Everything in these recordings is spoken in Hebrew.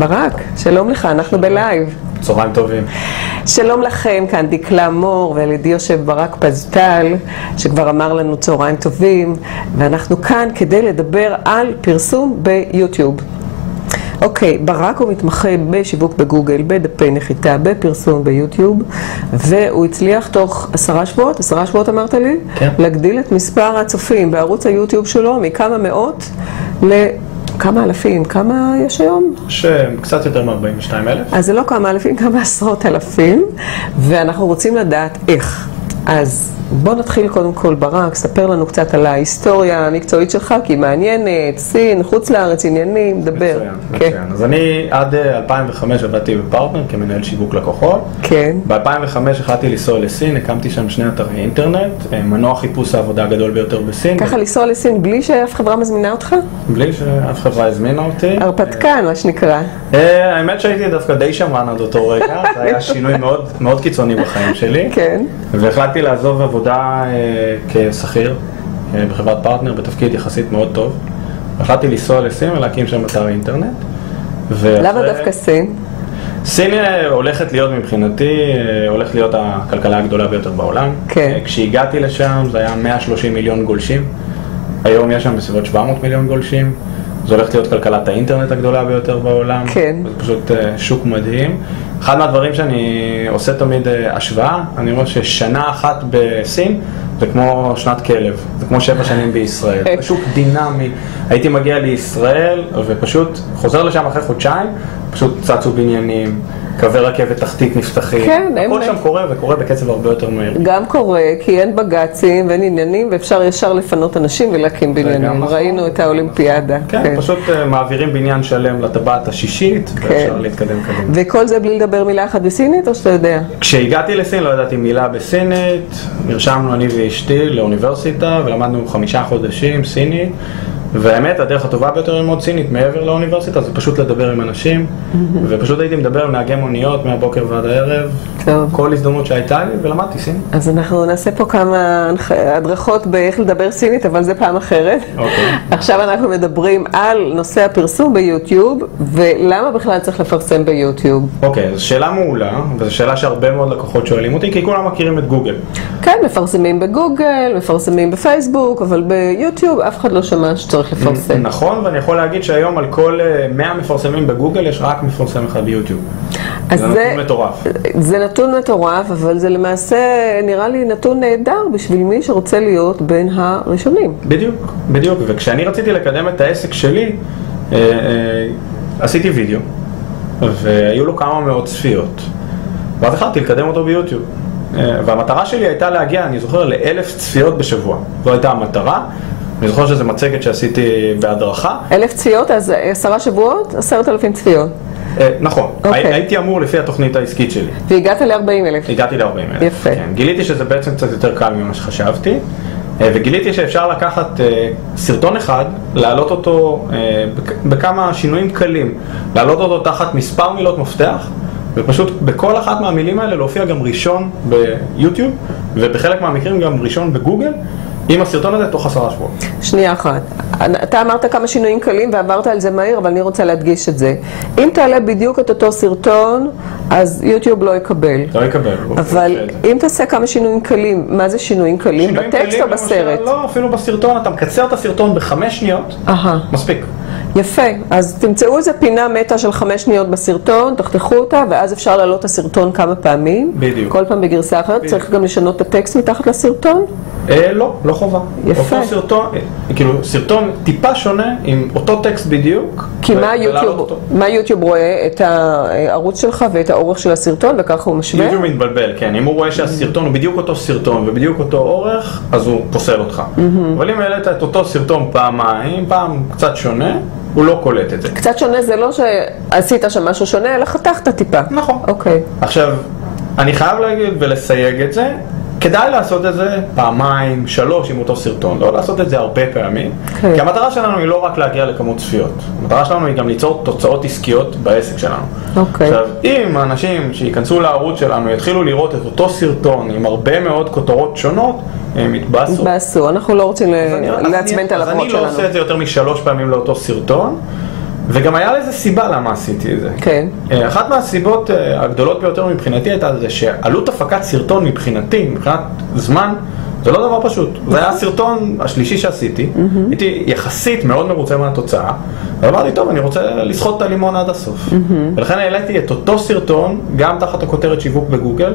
ברק, שלום לך, אנחנו בלייב. צהריים טובים. שלום לכם, כאן דקלה מור, ולידי יושב ברק פזטל, שכבר אמר לנו צהריים טובים, ואנחנו כאן כדי לדבר על פרסום ביוטיוב. אוקיי, ברק הוא מתמחה בשיווק בגוגל, בדפי נחיתה, בפרסום ביוטיוב, והוא הצליח תוך 10 שבועות, 10 שבועות אמרת לי? כן. להגדיל את מספר הצופים בערוץ היוטיוב שלו מכמה מאות לכמה אלפים. כמה יש היום? יש קצת יותר מ-42,000. אז זה לא כמה אלפים, כמה עשרות אלפים, ואנחנו רוצים לדעת איך. אז בוא נתחיל קודם כל ברק, ספר לנו קצת על ההיסטוריה המקצועית שלך, כי היא מעניינת, סין, חוץ לארץ, עניינים, דבר. מצוין. אז אני עד 2005 עבדתי בפרטנר כמנהל שיווק לקוחות. כן. ב-2005 החלטתי לנסוע לסין, הקמתי שם 2 אתרי אינטרנט, מנוע חיפוש העבודה הגדול ביותר בסין. ככה לנסוע לסין בלי שאף חברה מזמינה אותך? בלי שאף חברה הזמינה אותי. הרפתקן, מה שנקרא. האמת שהייתי דווקא די שמן עד אותו רגע, זה היה שינוי מאוד, מאוד קיצוני בחיים שלי. כן. והחלטתי לעזוב עבודה כשכיר בחברת פרטנר בתפקיד יחסית מאוד טוב. החלטתי לנסוע לסין ולהקים שם אתר אינטרנט. למה דווקא סין? סין הולכת להיות מבחינתי, הולכת להיות הכלכלה הגדולה ביותר בעולם. כן. כשהגעתי לשם זה היה 130 מיליון גולשים. היום יש שם בסביבות 700 מיליון גולשים. זו הולכת להיות כלכלת האינטרנט הגדולה ביותר בעולם. כן. זה פשוט שוק מדהים. אחד מהדברים שאני עושה תמיד השוואה, אני אומר ששנה אחת בסין זה כמו שנת כלב, זה כמו 7 שנים בישראל. זה שוק דינמי. הייתי מגיע לישראל ופשוט חוזר לשם אחרי חודשיים, פשוט צצו בניינים, קווי רכבת תחתית נפתחים. כן, הכל שם קורה וקורה בקצב הרבה יותר מהר. גם קורה, כי אין בג"צים ואין עניינים, ואפשר ישר לפנות אנשים ולהקים בניינים. ראינו את האולימפיאדה. כן, פשוט מעבירים בניין שלם לטבעת השישית, ואפשר להתקדם קדימה. וכל זה בלי לדבר מילה אחת בסינית, או שאתה יודע? כשהגעתי לסין לא ידעתי מילה בסינית, נרשמנו אני ואשתי לאוניברסיטה, ולמדנו 5 חודשים סינית. והאמת, הדרך הטובה ביותר ללמוד סינית מעבר לאוניברסיטה זה פשוט לדבר עם אנשים, ופשוט הייתי מדבר עם נהגי מוניות מהבוקר ועד הערב, כל הזדמנות שהייתה לי, ולמדתי סינית. אז אנחנו נעשה פה כמה הדרכות באיך לדבר סינית, אבל זה פעם אחרת. עכשיו אנחנו מדברים על נושא הפרסום ביוטיוב, ולמה בכלל צריך לפרסם ביוטיוב? אוקיי, זו שאלה מעולה, וזו שאלה שהרבה מאוד לקוחות שואלים אותי, כי כולם מכירים את גוגל. כן, מפרסמים בגוגל, מפרסמים בפייסבוק, אבל ביוטיוב אף אחד לא שמע שצריך לפרסם. נכון, ואני יכול להגיד שהיום על כל 100 מפרסמים בגוגל יש רק מפרסם אחד ביוטיוב. זה נתון מטורף. זה נתון מטורף, אבל זה למעשה נראה לי נתון נהדר בשביל מי שרוצה להיות בין הראשונים. בדיוק, בדיוק. וכשאני רציתי לקדם את העסק שלי, עשיתי וידאו, והיו לו כמה מאות צפיות. ואז החלטתי לקדם אותו ביוטיוב. והמטרה שלי הייתה להגיע, אני זוכר, ל1,000 צפיות בשבוע. זו הייתה המטרה. אני זוכר שזו מצגת שעשיתי בהדרכה. 1,000 צפיות, אז 10 שבועות, 10,000 צפיות. נכון, הייתי אמור לפי התוכנית העסקית שלי. והגעת ל-40,000. הגעתי ל-40,000. יפה. גיליתי שזה בעצם קצת יותר קל ממה שחשבתי, וגיליתי שאפשר לקחת סרטון אחד, להעלות אותו בכמה שינויים קלים, להעלות אותו תחת מספר מילות מפתח, ופשוט בכל אחת מהמילים האלה להופיע גם ראשון ביוטיוב, ובחלק מהמקרים גם ראשון בגוגל, עם הסרטון הזה תוך 10 שבועות. שנייה אחת. אתה אמרת כמה שינויים קלים ועברת על זה מהיר, אבל אני רוצה להדגיש את זה. אם תעלה בדיוק את אותו סרטון, אז יוטיוב לא יקבל. לא יקבל. אבל אם תעשה כמה שינויים קלים, מה זה שינויים קלים? בטקסט או בסרט? לא, אפילו בסרטון. אתה מקצר את הסרטון ב5 שניות, מספיק. יפה, אז תמצאו איזה פינה מטה של 5 שניות בסרטון, תחתכו אותה, ואז אפשר להעלות את הסרטון כמה פעמים. בדיוק. כל פעם בגרסה אחרת. צריך גם לשנות את הטקסט מתחת לסרטון? לא חובה. יפה. אותו סרטון, כאילו סרטון טיפה שונה עם אותו טקסט בדיוק. כי מה יוטיוב רואה? את הערוץ שלך ואת האורך של הסרטון, וככה הוא משווה? יוטיוב מתבלבל, כן. אם הוא רואה שהסרטון הוא בדיוק אותו סרטון ובדיוק אותו אורך, אז הוא פוסל אותך. אבל אם העלית את אותו סרטון פעמיים, פעם קצת שונה, הוא לא קולט את זה. קצת שונה זה לא שעשית שם משהו שונה, אלא חתכת טיפה. נכון. אוקיי. עכשיו, אני חייב להגיד ולסייג את זה, כדאי לעשות את זה פעמיים, 3 עם אותו סרטון, לא לעשות את זה הרבה פעמים, כי המטרה שלנו היא לא רק להגיע לכמות צפיות, המטרה שלנו היא גם ליצור תוצאות עסקיות בעסק שלנו. עכשיו, אם האנשים שיכנסו לערוץ שלנו יתחילו לראות את אותו סרטון עם הרבה מאוד כותרות שונות, הם יתבאסו. אנחנו לא רוצים לעצבן את הלקוחות שלנו. אז אני לא עושה את זה יותר מ3 פעמים לאותו סרטון, וגם היה לזה סיבה למה עשיתי את זה. כן. אחת מהסיבות הגדולות ביותר מבחינתי הייתה זה שעלות הפקת סרטון מבחינתי, מבחינת זמן, זה לא דבר פשוט. זה היה הסרטון השלישי שעשיתי, הייתי יחסית מאוד מרוצה מהתוצאה, ואמרתי, טוב, אני רוצה לסחוט את הלימון עד הסוף. ולכן העליתי את אותו סרטון, גם תחת הכותרת שיווק בגוגל,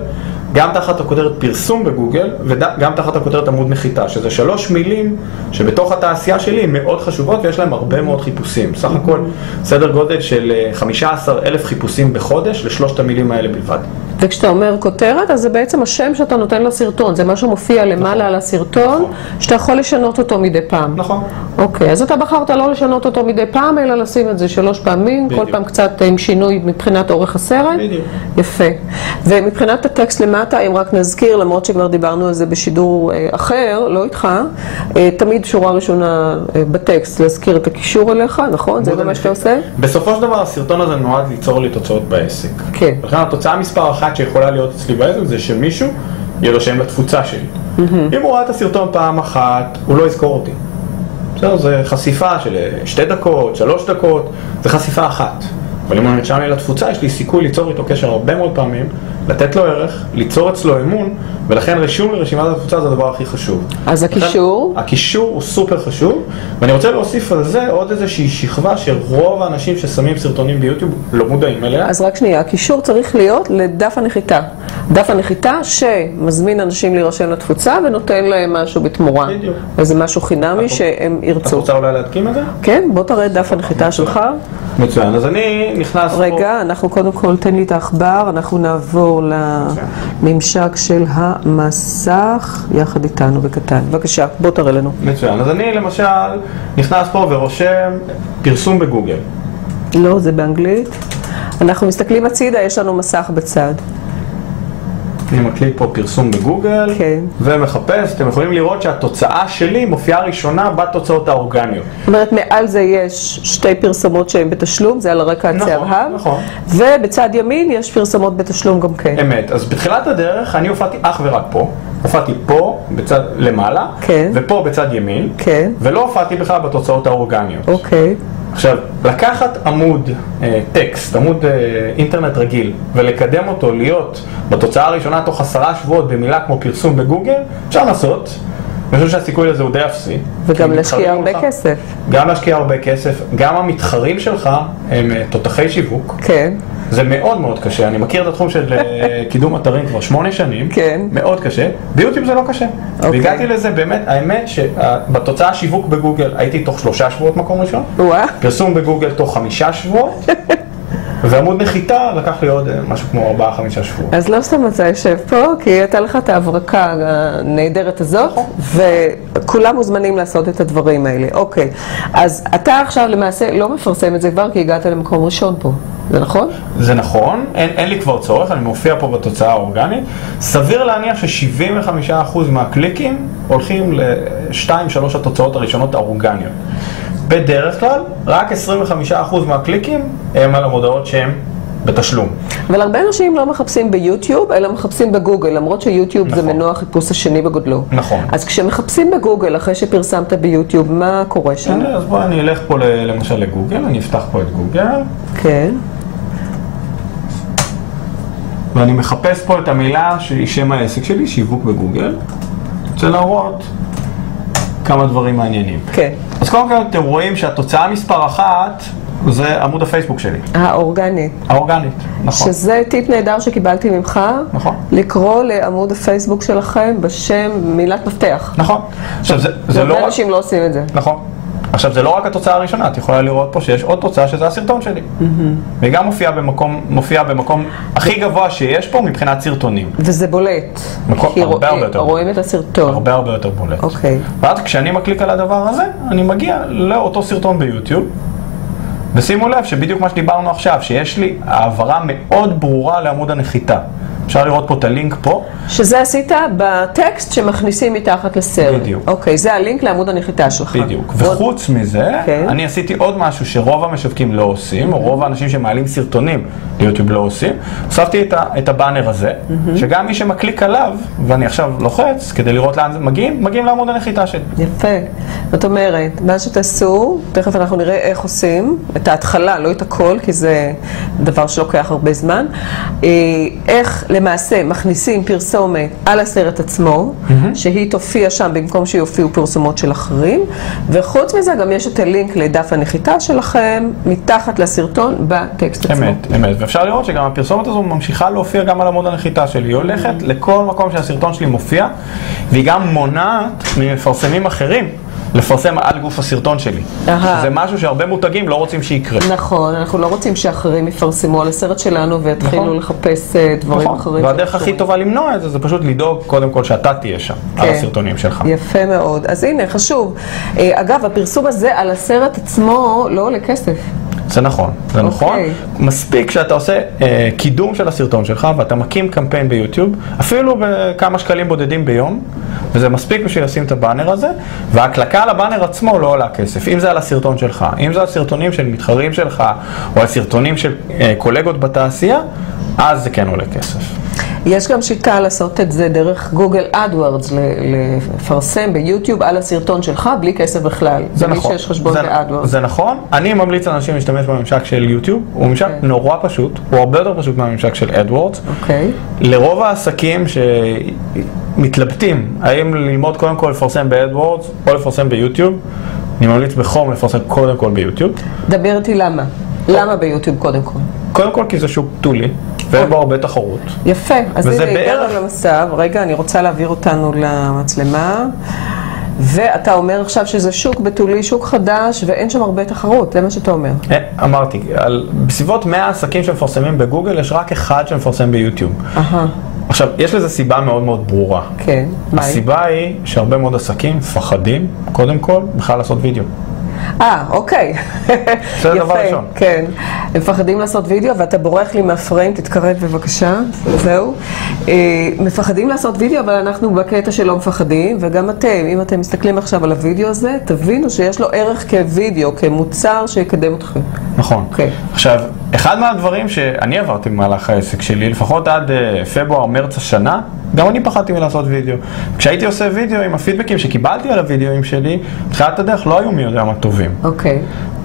גם תחת הכותרת פרסום בגוגל, וגם תחת הכותרת עמוד נחיתה, שזה 3 מילים שבתוך התעשייה שלי הן מאוד חשובות, ויש להם הרבה מאוד חיפושים. סך הכל סדר גודל של 15,000 חיפושים בחודש, לשלושת המילים האלה בלבד. וכשאתה אומר כותרת, אז זה בעצם השם שאתה נותן לסרטון, זה מה שמופיע למעלה על הסרטון, שאתה יכול לשנות אותו מדי פעם. נכון. אוקיי, אז אתה בחרת לא לשנות אותו מדי פעם, אלא לשים את זה 3 פעמים, כל פעם קצת עם שינוי מבחינת אורך הסרט. בדיוק. יפה. ומבחינת הטקסט למטה, אם רק נזכיר, למרות שכבר דיברנו על זה בשידור אחר, לא איתך, תמיד שורה ראשונה בטקסט, להזכיר את הקישור אליך, נכון? זה גם מה שאתה עושה? בסופו של דבר, הסרטון הזה נועד ליצור לי תוצאות בעסק. כן. ולכן התוצאה מספר אחת שיכולה להיות אצלי בעסק זה שמישהו יירשם לתפוצה שלי. אם הוא ראה את הסרטון פעם אחת, הוא לא יזכור אותי. בסדר, זה חשיפה של 2 דקות, 3 דקות, זה חשיפה אחת. אבל אם הוא נרשם לי לתפוצה, יש לי סיכוי ליצור איתו קשר הרבה מאוד פעמים, לתת לו ערך, ליצור אצלו אמון, ולכן רישום לרשימת התפוצה זה הדבר הכי חשוב. אז הקישור? הקישור הוא סופר חשוב, ואני רוצה להוסיף על זה עוד איזושהי שכבה שרוב האנשים ששמים סרטונים ביוטיוב לא מודעים אליה. אז רק שנייה, הקישור צריך להיות לדף הנחיתה. דף הנחיתה שמזמין אנשים להירשם לתפוצה ונותן להם משהו בתמורה. בדיוק. איזה משהו חינמי שהם ירצו. אתה רוצה אולי להדקים את זה? כן, בוא תראה את דף הנחיתה שלך. מצוין, אז אני נכנס פה... רגע, אנחנו קודם כל, תן לי את העכבר, אנחנו נעבור לממשק של המסך, יחד איתנו בקטן. בבקשה, בוא תראה לנו. מצוין, אז אני למשל נכנס פה ורושם פרסום בגוגל. לא, זה באנגלית. אנחנו מסתכלים הצידה, יש לנו מסך בצד. אני מקליק פה פרסום בגוגל, כן. ומחפש, אתם יכולים לראות שהתוצאה שלי מופיעה ראשונה בתוצאות האורגניות. זאת אומרת, מעל זה יש 2 פרסומות שהן בתשלום, זה על הרקע הצהרהב. נכון. ובצד ימין יש פרסומות בתשלום גם כן. אמת, אז בתחילת הדרך אני הופעתי אך ורק פה. הופעתי פה בצד למעלה, כן. ופה בצד ימין, כן. ולא הופעתי בכלל בתוצאות האורגניות. אוקיי. עכשיו, לקחת עמוד טקסט, עמוד אינטרנט רגיל, ולקדם אותו להיות בתוצאה הראשונה תוך 10 שבועות במילה כמו פרסום בגוגל, אפשר לעשות. אני חושב שהסיכוי לזה הוא די אפסי. וגם להשקיע הרבה כסף. גם להשקיע הרבה כסף. גם המתחרים שלך הם תותחי שיווק. כן. זה מאוד מאוד קשה. אני מכיר את התחום של קידום אתרים כבר 8 שנים. כן. מאוד קשה. ביוטיוב זה לא קשה. והגעתי לזה באמת, האמת שבתוצאה שיווק בגוגל הייתי תוך 3 שבועות מקום ראשון. פרסום בגוגל תוך 5 שבועות. ועמוד נחיתה לקח לי עוד משהו כמו 4-5 שבועות. אז לא סתם אתה יושב פה, כי הייתה לך את ההברקה הנהדרת הזאת, וכולם מוזמנים לעשות את הדברים האלה. אוקיי, אז אתה עכשיו למעשה לא מפרסם את זה כבר, כי הגעת למקום ראשון פה. זה נכון? זה נכון, אין לי כבר צורך, אני מופיע פה בתוצאה האורגנית. סביר להניח ש75% מהקליקים הולכים ל2-3 התוצאות הראשונות האורגניות. בדרך כלל, רק 25% מהקליקים הם על המודעות שהם בתשלום. אבל הרבה אנשים לא מחפשים ביוטיוב, אלא מחפשים בגוגל, למרות שיוטיוב זה מנוע החיפוש השני בגודלו. נכון. אז כשמחפשים בגוגל, אחרי שפרסמת ביוטיוב, מה קורה שם? אז בואי אני אלך פה למשל לגוגל, אני אפתח פה את גוגל. כן. ואני מחפש פה את המילה שהיא שם העסק שלי, שיווק בגוגל. רוצה להראות כמה דברים מעניינים. כן. אז קודם כל אתם רואים שהתוצאה מספר 1 זה עמוד הפייסבוק שלי. האורגנית. האורגנית, נכון. שזה טיפ נהדר שקיבלתי ממך. נכון. לקרוא לעמוד הפייסבוק שלכם בשם מילת מפתח. נכון. עכשיו זה לא... הרבה אנשים לא עושים את זה. נכון. עכשיו זה לא רק התוצאה הראשונה, את יכולה לראות פה שיש עוד תוצאה שזה הסרטון שלי. והיא גם מופיעה במקום הכי גבוה שיש פה מבחינת סרטונים. וזה בולט. הרבה הרבה יותר. רואים את הסרטון. הרבה הרבה יותר בולט. אוקיי. ואז כשאני מקליק על הדבר הזה, אני מגיע לאותו סרטון ביוטיוב. ושימו לב שבדיוק מה שדיברנו עכשיו, שיש לי העברה מאוד ברורה לעמוד הנחיתה. אפשר לראות פה את הלינק פה. שזה עשית בטקסט שמכניסים מתחת לסרט. בדיוק. אוקיי, זה הלינק לעמוד הנחיתה שלך. בדיוק. וחוץ מזה, אני עשיתי עוד משהו שרוב המשווקים לא עושים, או רוב האנשים שמעלים סרטונים ליוטיוב לא עושים. הוספתי את הבאנר הזה, שגם מי שמקליק עליו, ואני עכשיו לוחץ, כדי לראות לאן זה מגיעים לעמוד הנחיתה שלי. יפה. זאת אומרת, מה שתעשו, תכף אנחנו נראה איך עושים, את ההתחלה, לא את הכל, כי זה דבר שלוקח הרבה זמן. איך למעשה מכניסים פרסומת על הסרט עצמו, שהיא תופיע שם במקום שיופיעו פרסומות של אחרים, וחוץ מזה גם יש את הלינק לדף הנחיתה שלכם, מתחת לסרטון בטקסט עצמו. אמת. ואפשר לראות שגם הפרסומת הזו ממשיכה להופיע גם על עמוד הנחיתה שלי. היא הולכת לכל מקום שהסרטון שלי מופיע, והיא גם מונעת ממפרסמים אחרים לפרסם על גוף הסרטון שלי. זה משהו שהרבה מותגים לא רוצים שיקרה. נכון, אנחנו לא רוצים שאחרים יפרסמו על הסרט שלנו ויתחילו לחפש דברים אחרים. והדרך הכי טובה למנוע את זה, זה פשוט לדאוג קודם כל שאתה תהיה שם, על הסרטונים שלך. יפה מאוד. אז הנה, חשוב. אגב, הפרסום הזה על הסרט עצמו לא עולה כסף. זה נכון, זה נכון. מספיק שאתה עושה קידום של הסרטון שלך ואתה מקים קמפיין ביוטיוב, אפילו בכמה שקלים בודדים ביום, וזה מספיק בשביל לשים את הבאנר הזה, וההקלקה על הבאנר עצמו לא עולה כסף. אם זה על הסרטון שלך, אם זה על סרטונים של מתחרים שלך, או על סרטונים של קולגות בתעשייה, אז זה כן עולה כסף. יש גם שיטה לעשות את זה דרך גוגל אדוורדס, לפרסם ביוטיוב על הסרטון שלך בלי כסף בכלל. זה נכון. מי שיש חשבון באדוורדס. זה נכון. אני ממליץ לאנשים להשתמש בממשק של יוטיוב. הוא ממשק נורא פשוט, הוא הרבה יותר פשוט מהממשק של אדוורדס. לרוב העסקים שמתלבטים, האם ללמוד קודם כל לפרסם באדוורדס או לפרסם ביוטיוב, אני ממליץ בחום לפרסם קודם כל ביוטיוב. דבר איתי למה. למה ביוטיוב קודם כל? קודם כל כי זה שוק תולי. ואין בו הרבה תחרות. יפה, אז הנה הגענו למסב. רגע, אני רוצה להעביר אותנו למצלמה. ואתה אומר עכשיו שזה שוק בתולי, שוק חדש, ואין שם הרבה תחרות, זה מה שאתה אומר. אמרתי, בסביבות 100 עסקים שמפרסמים בגוגל, יש רק אחד שמפרסם ביוטיוב. עכשיו, יש לזה סיבה מאוד מאוד ברורה. כן, מה היא? הסיבה היא שהרבה מאוד עסקים מפחדים, קודם כל, בכלל לעשות וידאו. אוקיי. זה דבר ראשון. כן. הם מפחדים לעשות וידאו, ואתה בורח לי מהפריים, תתקרב בבקשה. זהו. מפחדים לעשות וידאו, אבל אנחנו בקטע שלא מפחדים, וגם אתם, אם אתם מסתכלים עכשיו על הוידאו הזה, תבינו שיש לו ערך כוידאו, כמוצר שיקדם אתכם. נכון. עכשיו, אחד מהדברים שאני עברתי במהלך העסק שלי, לפחות עד פברואר-מרץ השנה, גם אני פחדתי מלעשות וידאו. כשהייתי עושה וידאו עם הפידבקים שקיבלתי על הוידאוים שלי, בתחילת הדרך לא היו מי יודע מה טובים.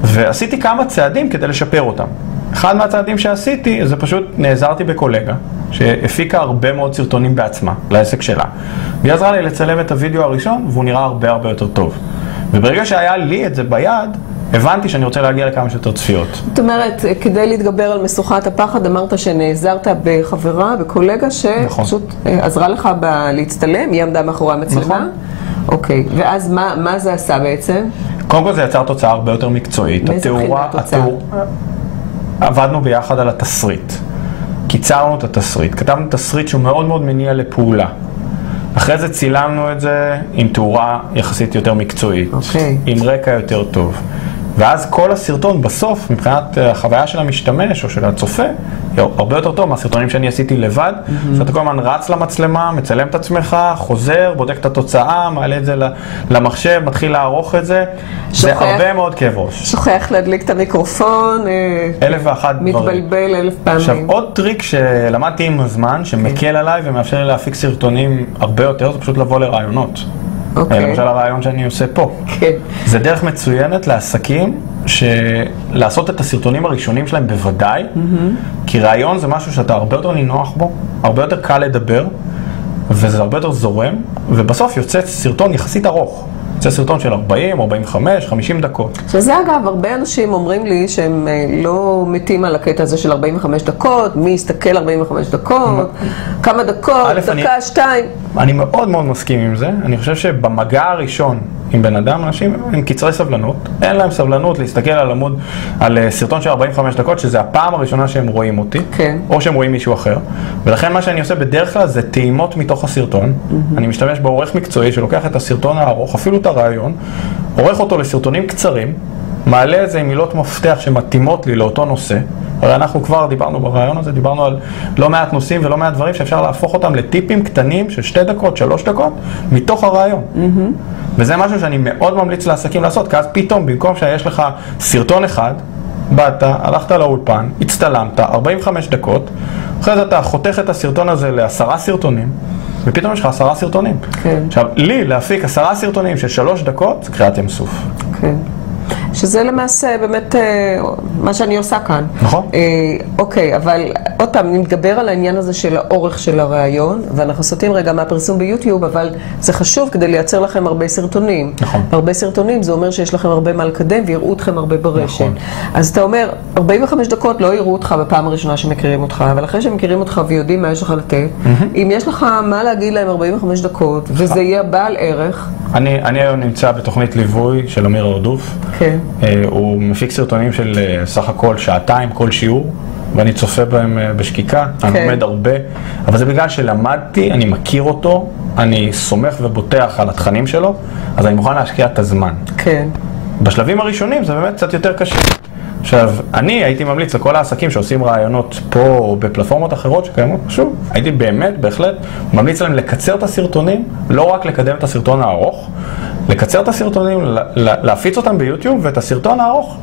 ועשיתי כמה צעדים כדי לשפר אותם. אחד מהצעדים שעשיתי, זה פשוט נעזרתי בקולגה, שהפיקה הרבה מאוד סרטונים בעצמה, לעסק שלה. והיא עזרה לי לצלם את הוידאו הראשון, והוא נראה הרבה יותר טוב. וברגע שהיה לי את זה ביד, הבנתי שאני רוצה להגיע לכמה שיותר צפיות. זאת אומרת, כדי להתגבר על משוכת הפחד, אמרת שנעזרת בחברה, בקולגה, שפשוט עזרה לך להצטלם, היא עמדה מאחורי המצלמה. נכון. אוקיי, ואז מה זה עשה בעצם? קודם כל זה יצר תוצאה הרבה יותר מקצועית. מאיזה בחינה תוצאה? עבדנו ביחד על התסריט. קיצרנו את התסריט. כתבנו תסריט שהוא מאוד מאוד מניע לפעולה. אחרי זה צילמנו את זה עם תאורה יחסית יותר מקצועית, עם רקע יותר טוב. ואז כל הסרטון בסוף, מבחינת החוויה של המשתמש או של הצופה, הרבה יותר טוב מהסרטונים שאני עשיתי לבד, שאתה כל הזמן רץ למצלמה, מצלם את עצמך, חוזר, בודק את התוצאה, מעלה את זה למחשב, מתחיל לערוך את זה. זה הרבה מאוד כאב ראש. שוכח להדליק את המיקרופון, 1001 דברים. מתבלבל 1000 פעמים. עכשיו, עוד טריק שלמדתי עם הזמן, שמקל עליי ומאפשר לי להפיק סרטונים הרבה יותר, זה פשוט לבוא לרעיונות. למשל הרעיון שאני עושה פה. זה דרך מצוינת לעסקים לעשות את הסרטונים הראשונים שלהם בוודאי, כי רעיון זה משהו שאתה הרבה יותר נינוח בו, הרבה יותר קל לדבר, וזה הרבה יותר זורם, ובסוף יוצא סרטון יחסית ארוך. זה סרטון של 40, 45, 50 דקות. שזה אגב, הרבה אנשים אומרים לי שהם לא מתים על הקטע הזה של 45 דקות, מי יסתכל 45 דקות, כמה דקות, דקה, 2. אני מאוד מאוד מסכים עם זה. אני חושב שבמגע הראשון עם בן אדם, אנשים הם קצרי סבלנות. אין להם סבלנות להסתכל על סרטון של 45 דקות, שזה הפעם הראשונה שהם רואים אותי, או שהם רואים מישהו אחר. ולכן מה שאני עושה בדרך כלל זה טעימות מתוך הסרטון. אני משתמש בעורך מקצועי שלוקח את הסרטון הארוך, אפילו את הרעיון, עורך אותו לסרטונים קצרים, מעלה איזה מילות מפתח שמתאימות לי לאותו נושא. הרי אנחנו כבר דיברנו ברעיון הזה, דיברנו על לא מעט נושאים ולא מעט דברים שאפשר להפוך אותם לטיפים קטנים של 2 דקות, 3 דקות, מתוך הרעיון. וזה משהו שאני מאוד ממליץ לעסקים לעשות, כי אז פתאום, במקום שיש לך סרטון אחד, באת, הלכת לאולפן, הצטלמת, 45 דקות, אחרי זה אתה חותך את הסרטון הזה ל10 סרטונים, ופתאום יש לך 10 סרטונים. כן. עכשיו, לי להפיק 10 סרטונים של 3 דקות, זה קריאת ים סוף. כן. שזה למעשה באמת מה שאני עושה כאן. נכון. אוקיי, אבל עוד פעם, נתגבר על העניין הזה של האורך של הרעיון, ואנחנו סוטים רגע מהפרסום ביוטיוב, אבל זה חשוב כדי לייצר לכם הרבה סרטונים. נכון. הרבה סרטונים זה אומר שיש לכם הרבה מה לקדם ויראו אתכם הרבה ברשת. נכון. אז אתה אומר, 45 דקות לא יראו אותך בפעם הראשונה שמכירים אותך, אבל אחרי שמכירים אותך ויודעים מה יש לך לתת, אם יש לך מה להגיד להם 45 דקות, וזה יהיה בעל ערך. אני היום נמצא בתוכנית ליווי של אמיר הרדוף. כן. הוא מפיק סרטונים של סך הכל 2 שעתיים כל שיעור, ואני צופה בהם בשקיקה, אני לומד הרבה, אבל זה בגלל שלמדתי, אני מכיר אותו, אני סומך ובוטח על התכנים שלו, אז אני מוכן להשקיע את הזמן. כן. בשלבים הראשונים זה באמת קצת יותר קשה. עכשיו, אני הייתי ממליץ לכל העסקים שעושים רעיונות פה או בפלטפורמות אחרות שקיימות, שוב, הייתי באמת, בהחלט, ממליץ להם לקצר את הסרטונים, לא רק לקדם את הסרטון הארוך, לקצר את הסרטונים, להפיץ אותם ביוטיוב, ואת הסרטון הארוך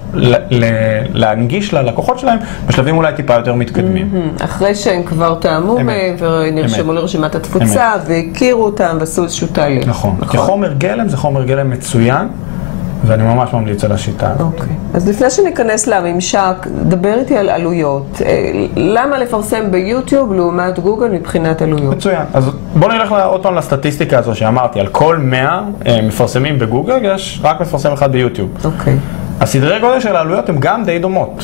להנגיש ללקוחות שלהם בשלבים אולי טיפה יותר מתקדמים. אחרי שהם כבר טעמו מהם ונרשמו לרשימת התפוצה והכירו אותם ועשו איזשהו תהליך. נכון. כחומר גלם זה חומר גלם מצוין, ואני ממש ממליץ על השיטה. אוקיי. אז לפני שניכנס לממשק, דבר איתי על עלויות. למה לפרסם ביוטיוב לעומת גוגל מבחינת עלויות? מצוין. אז בואו נלך עוד פעם לסטטיסטיקה הזו שאמרתי. על כל 100 מפרסמים בגוגל, יש רק מפרסם אחד ביוטיוב. אוקיי. הסדרי גודל של העלויות הן גם די דומות.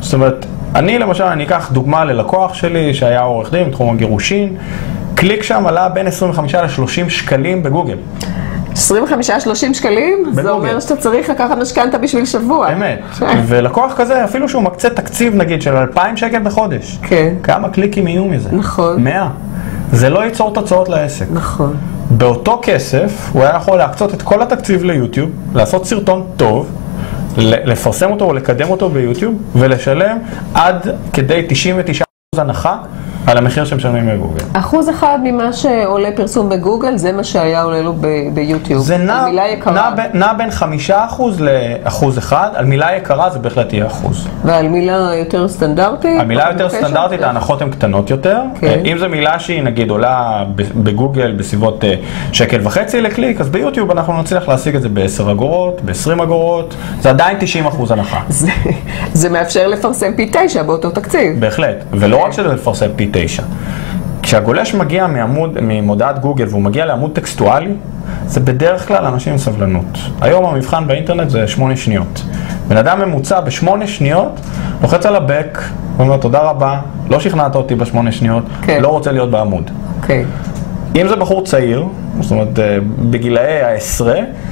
זאת אומרת, אני למשל, אני אקח דוגמה ללקוח שלי שהיה עורך דין בתחום הגירושין. קליק שם עלה בין 25 ל-30 שקלים בגוגל. 25-30 שקלים? בגוגל. זה אומר שאתה צריך לקחת משכנתה בשביל שבוע. באמת. ולקוח כזה, אפילו שהוא מקצה תקציב נגיד של 2,000 שקל בחודש. כן. כמה קליקים יהיו מזה? נכון. 100. זה לא ייצור תוצאות לעסק. נכון. באותו כסף, הוא היה יכול להקצות את כל התקציב ליוטיוב, לעשות סרטון טוב, לפרסם אותו או לקדם אותו ביוטיוב, ולשלם עד כדי 99% הנחה על המחיר שמשלמים בגוגל. 1% ממה שעולה פרסום בגוגל, זה מה שהיה עולה לו ביוטיוב. זה נע בין 5% ל1%, על מילה יקרה זה בהחלט יהיה 1%. ועל מילה יותר סטנדרטית? על מילה יותר סטנדרטית, ההנחות הן קטנות יותר. אם זו מילה שהיא נגיד עולה בגוגל בסביבות 1.50 שקל לקליק, אז ביוטיוב אנחנו נצליח להשיג את זה ב10 אגורות, ב20 אגורות, זה עדיין 90% הנחה. זה מאפשר לפרסם פי 9 באותו תקציב. בהחלט, ולא רק שזה לפרסם פי 9. כשהגולש מגיע ממודעת גוגל והוא מגיע לעמוד טקסטואלי, זה בדרך כלל אנשים עם סבלנות. היום המבחן באינטרנט זה 8 שניות. בן אדם ממוצע ב8 שניות, לוחץ על הבק, ואומר תודה רבה, לא שכנעת אותי ב8 שניות, לא רוצה להיות בעמוד. אם זה בחור צעיר, זאת אומרת בגילאי ה10,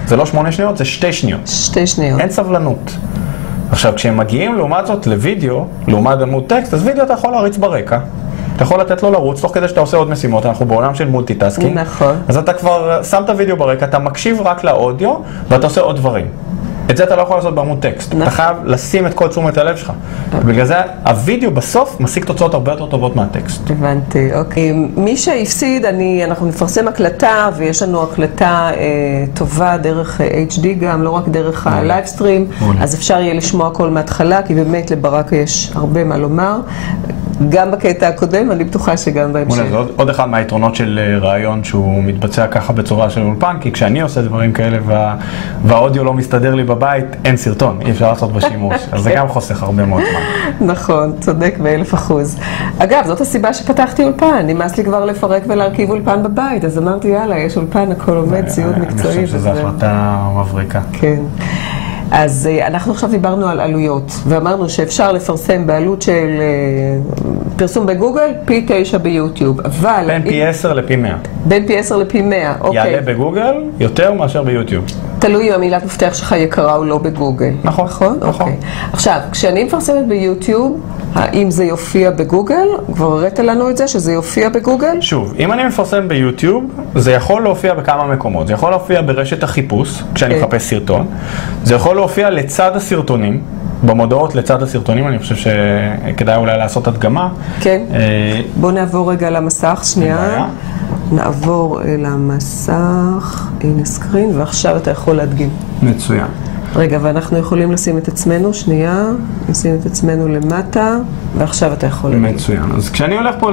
זה לא 8 שניות, זה 2 שניות. 2 שניות. אין סבלנות. עכשיו, כשהם מגיעים לעומת זאת לוידאו, לעומת עמוד טקסט, אז וידאו אתה יכול להריץ ברקע. אתה יכול לתת לו לרוץ, תוך כדי שאתה עושה עוד משימות, אנחנו בעולם של מולטיטאסקינג. נכון. אז אתה כבר שם את הוידאו ברקע, אתה מקשיב רק לאודיו, ואתה עושה עוד דברים. את זה אתה לא יכול לעשות בעמוד טקסט. אתה חייב לשים את כל תשומת הלב שלך. בגלל זה הוידאו בסוף משיג תוצאות הרבה יותר טובות מהטקסט. הבנתי, אוקיי. מי שהפסיד, אנחנו נפרסם הקלטה, ויש לנו הקלטה טובה דרך HD גם, לא רק דרך הלייבסטרים, אז אפשר יהיה לשמוע הכל מההתחלה, כי באמת לברק יש הרבה מה לומר. גם בקטע הקודם, אני בטוחה שגם בהמשך. זה עוד אחד מהיתרונות של רעיון שהוא מתבצע ככה בצורה של אולפן, כי כשאני עושה דברים כאלה והאודיו לא מסתדר לי בבית, אין סרטון, אי אפשר לעשות בשימוש. אז זה גם חוסך הרבה מאוד זמן. נכון, צודק ב1000%. אגב, זאת הסיבה שפתחתי אולפן, נמאס לי כבר לפרק ולהרכיב אולפן בבית, אז אמרתי יאללה, יש אולפן, הכל עומד, ציוד מקצועי. אני חושב שזו החלטה מבריקה. כן. אז אנחנו עכשיו דיברנו על עלויות, ואמרנו שאפשר לפרסם בעלות של פרסום בגוגל, פי 9 ביוטיוב, אבל... בין פי 10 לפי 100. בין פי 10 לפי 100, אוקיי. יעלה בגוגל יותר מאשר ביוטיוב. תלוי אם המילת מפתח שלך יקרה או לא בגוגל. נכון. נכון? אוקיי. עכשיו, כשאני מפרסמת ביוטיוב, האם זה יופיע בגוגל? כבר הראית לנו את זה, שזה יופיע בגוגל? שוב, אם אני מפרסם ביוטיוב, זה יכול להופיע בכמה מקומות. זה יכול להופיע ברשת החיפוש, כשאני מחפש סרטון. זה יכול להופיע לצד הסרטונים, במודעות לצד הסרטונים, אני חושב שכדאי אולי לעשות הדגמה. כן. בוא נעבור רגע למסך, שנייה. נעבור אל המסך, הנה סקרין, ועכשיו אתה יכול להדגים. מצוין. רגע, ואנחנו יכולים לשים את עצמנו, שנייה, נשים את עצמנו למטה, ועכשיו אתה יכול להדגים. מצוין. אז כשאני הולך פה,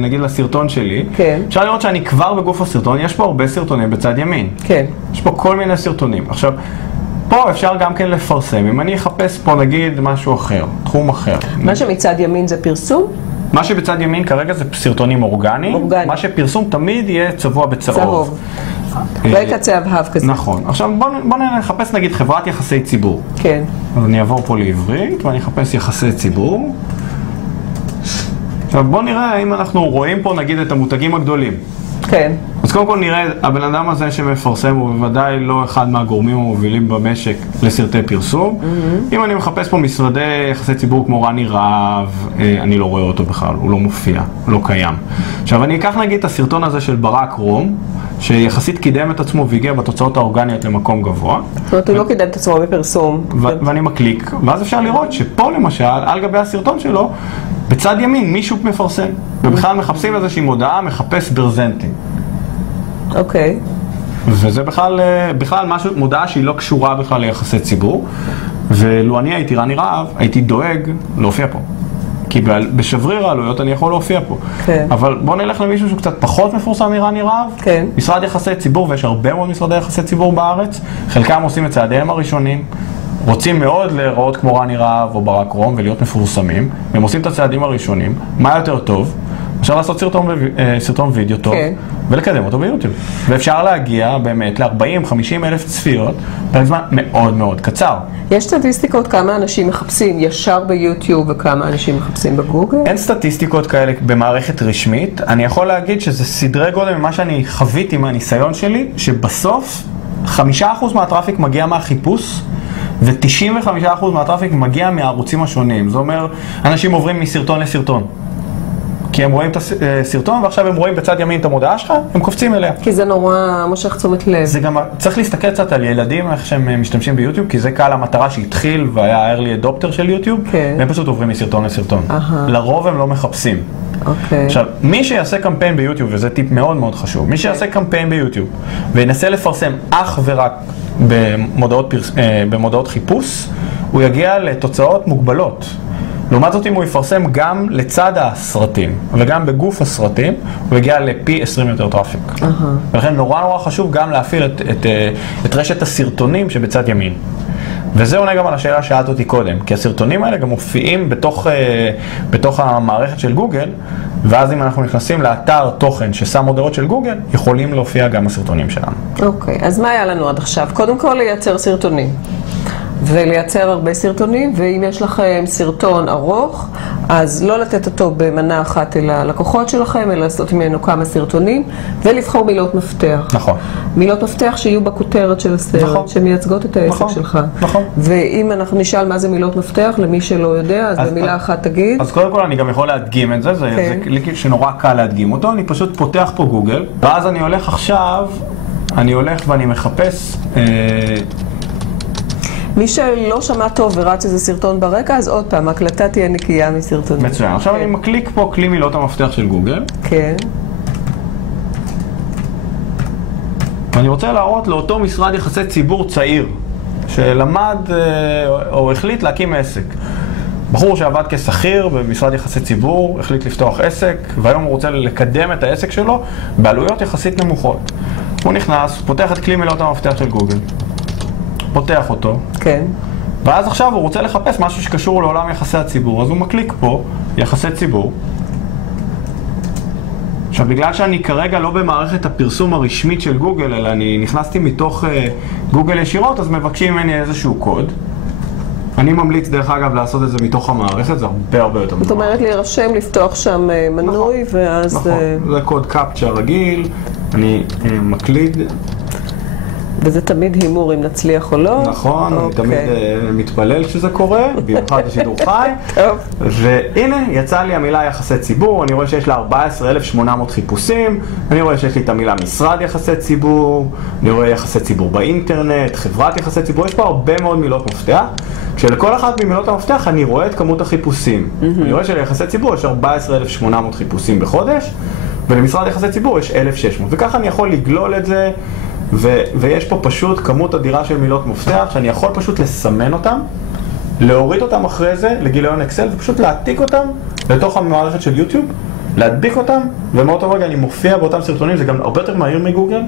נגיד, לסרטון שלי, כן. אפשר לראות שאני כבר בגוף הסרטון, יש פה הרבה סרטונים בצד ימין. כן. יש פה כל מיני סרטונים. עכשיו, פה אפשר גם כן לפרסם. אם אני אחפש פה, נגיד, משהו אחר, תחום אחר. מה שמצד ימין זה פרסום? מה שבצד ימין כרגע זה סרטונים אורגניים. אורגני. מה שפרסום תמיד יהיה צבוע בצהוב. צהוב. רקע צהבהב כזה. נכון. עכשיו בוא נחפש נגיד חברת יחסי ציבור. כן. אז אני אעבור פה לעברית ואני אחפש יחסי ציבור. עכשיו בוא נראה האם אנחנו רואים פה נגיד את המותגים הגדולים. כן. אז קודם כל נראה, הבן אדם הזה שמפרסם הוא בוודאי לא אחד מהגורמים המובילים במשק לסרטי פרסום. אם אני מחפש פה משרדי יחסי ציבור כמו רני רהב, אני לא רואה אותו בכלל, הוא לא מופיע, לא קיים. עכשיו אני אקח נגיד את הסרטון הזה של ברק רום, שיחסית קידם את עצמו והגיע בתוצאות האורגניות למקום גבוה. זאת אומרת, הוא לא קידם את עצמו בפרסום. ואני מקליק, ואז אפשר לראות שפה למשל, על גבי הסרטון שלו, בצד ימין מישהו מפרסם. ובכלל מחפשים איזושהי מודעה, מחפש ברזנטים. אוקיי. וזה בכלל משהו, מודעה שהיא לא קשורה בכלל ליחסי ציבור. ולו אני הייתי רני רהב, הייתי דואג להופיע פה. כי בשבריר העלויות אני יכול להופיע פה. כן. אבל בוא נלך למישהו שהוא קצת פחות מפורסם מרני רהב. כן. משרד יחסי ציבור, ויש הרבה מאוד משרדי יחסי ציבור בארץ. חלקם עושים את צעדיהם הראשונים. רוצים מאוד להיראות כמו רני רהב או ברק רום ולהיות מפורסמים. והם עושים את הצעדים הראשונים. מה יותר טוב? אפשר לעשות סרטון וידאו טוב, כן. ולקדם אותו ביוטיוב. ואפשר להגיע באמת ל-40-50 אלף צפיות, פרק זמן מאוד מאוד קצר. יש סטטיסטיקות כמה אנשים מחפשים ישר ביוטיוב וכמה אנשים מחפשים בגוגל? אין סטטיסטיקות כאלה במערכת רשמית. אני יכול להגיד שזה סדרי גודל ממה שאני חוויתי מהניסיון שלי, שבסוף 5% מהטראפיק מגיע מהחיפוש, ו-95% מהטראפיק מגיע מהערוצים השונים. זאת אומרת, אנשים עוברים מסרטון לסרטון. כי הם רואים את הסרטון, ועכשיו הם רואים בצד ימין את המודעה שלך, הם קופצים אליה. כי זה נורא מושך תשומת לב. זה גם, צריך להסתכל קצת על ילדים, איך שהם משתמשים ביוטיוב, כי זה קהל המטרה שהתחיל והיה early adopter של יוטיוב, והם פשוט עוברים מסרטון לסרטון. לרוב הם לא מחפשים. עכשיו, מי שיעשה קמפיין ביוטיוב, וזה טיפ מאוד מאוד חשוב, מי שיעשה קמפיין ביוטיוב, וינסה לפרסם אך ורק במודעות חיפוש, הוא יגיע לתוצאות מוגבלות. לעומת זאת, אם הוא יפרסם גם לצד הסרטים וגם בגוף הסרטים, הוא יגיע לפי 20 יותר טראפיק. ולכן נורא חשוב גם להפעיל את רשת הסרטונים שבצד ימין. וזה עונה גם על השאלה שאלת אותי קודם, כי הסרטונים האלה גם מופיעים בתוך המערכת של גוגל, ואז אם אנחנו נכנסים לאתר תוכן ששם מודעות של גוגל, יכולים להופיע גם הסרטונים שלנו. אוקיי, אז מה היה לנו עד עכשיו? קודם כל לייצר סרטונים. ולייצר הרבה סרטונים, ואם יש לכם סרטון ארוך, אז לא לתת אותו במנה אחת אל הלקוחות שלכם, אלא לעשות ממנו כמה סרטונים, ולבחור מילות מפתח. נכון. מילות מפתח שיהיו בכותרת של הסרט, נכון. שמייצגות את העסק נכון. שלך. נכון. ואם אנחנו נשאל מה זה מילות מפתח, למי שלא יודע, אז במילה אחת תגיד. אז קודם כל אני גם יכול להדגים את זה, זה שנורא קל להדגים אותו, אני פשוט פותח פה גוגל, ואז אני הולך עכשיו, ואני מחפש... מי שלא שמע טוב ורץ איזה סרטון ברקע, אז עוד פעם, הקלטה תהיה נקייה מסרטונים. מצוין. עכשיו אני מקליק פה כלי מילות המפתח של גוגל. כן. ואני רוצה להראות לאותו משרד יחסי ציבור צעיר, שלמד או החליט להקים עסק. בחור שעבד כשכיר במשרד יחסי ציבור, החליט לפתוח עסק, והיום הוא רוצה לקדם את העסק שלו בעלויות יחסית נמוכות. הוא נכנס, פותח את כלי מילות המפתח של גוגל. פותח אותו, כן. ואז עכשיו הוא רוצה לחפש משהו שקשור לעולם יחסי הציבור, אז הוא מקליק פה, יחסי ציבור. עכשיו, בגלל שאני כרגע לא במערכת הפרסום הרשמית של גוגל, אלא אני נכנסתי מתוך גוגל ישירות, אז מבקשים ממני איזשהו קוד. אני ממליץ דרך אגב לעשות את זה מתוך המערכת, זה הרבה יותר זאת אומרת להירשם, לפתוח שם מנוי, נכון, ואז... נכון, זה קוד קפצ'ה רגיל, אני מקליד. וזה תמיד הימור אם נצליח או לא. נכון, אני תמיד מתפלל שזה קורה, במיוחד בשידור חי. טוב. והנה, יצא לי המילה יחסי ציבור, אני רואה שיש לה 14,800 חיפושים, אני רואה שיש לי את המילה משרד יחסי ציבור, אני רואה יחסי ציבור באינטרנט, חברת יחסי ציבור, יש פה הרבה מאוד מילות מפתח, כשלכל אחת ממילות המפתח אני רואה את כמות החיפושים. אני רואה שליחסי ציבור יש 14,800 חיפושים בחודש, ולמשרד יחסי ציבור יש 1,600, וככה אני יכול לגלול את זה, ויש פה פשוט כמות אדירה של מילות מפתח, שאני יכול פשוט לסמן אותם, להוריד אותם אחרי זה לגיליון אקסל, ופשוט להעתיק אותם לתוך המערכת של יוטיוב, להדביק אותם, ומאותו רגע אני מופיע באותם סרטונים, זה גם הרבה יותר מהיר מגוגל,